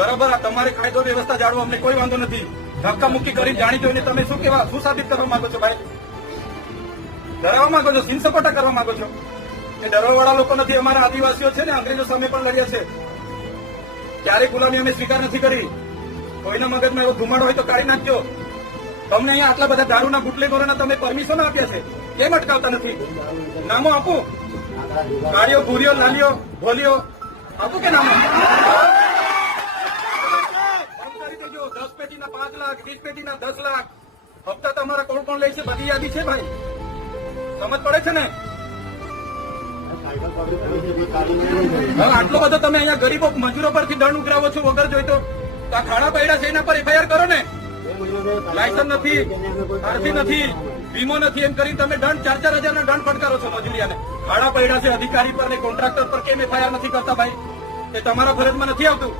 બરાબર, તમારી કાયદો વ્યવસ્થા જાળવો, અમને કોઈ વાંધો નથી. ધક્કા મુક્કી કરી જાણી જોઈને તમે શું સાબિત કરવા માંગો છો ભાઈ? ડરાવવા માંગો છો, સીન સપાટા કરવા માંગો છો? એ ડરવાવાળા લોકો નથી. અમારા આદિવાસીઓ છે ને, અંગ્રેજો સામે પણ લડ્યા છે. ક્યારેય ગુલામી અમે સ્વીકાર નથી કરી. કોઈના મગજમાં એવો ધુમાડો હોય તો કાઢી નાખજો. તમને અહીંયા આટલા બધા દારૂના બુટલેગરોના તમે પરમિશન આપ્યા છે, કેમ અટકાવતા નથી? નામો આપો. ગાડીઓ, ભૂરીઓ, લાલીઓ, ભોલીઓ આપો કે નામો? 10 પેટીના 5 લાખ, 20 પેટીના 10 લાખ હપ્તા તમારા કોણ કોણ લે છે બધી યાદી છે ભાઈ. સમજ પડે છે ને? હવે આટલો બધો તમે અહીંયા ગરીબો મજૂરો પરથી દંડ ઉઘરાવો છો વગર જોઈતો. આ ખાડા પૈડા છે એના પર એફઆઈઆર કરો ને. લાયસન્સ નથી, આરસી નથી, વીમો નથી, એમ કરીને તમે દંડ 4-4 હજારના દંડ ફટકારો છો મજૂરિયાને. ખાડા પૈડા છે અધિકારી પર ને કોન્ટ્રાક્ટર પર કેમ એફઆઈઆર નથી કરતા ભાઈ? એ તમારા ફરજમાં નથી આવતું.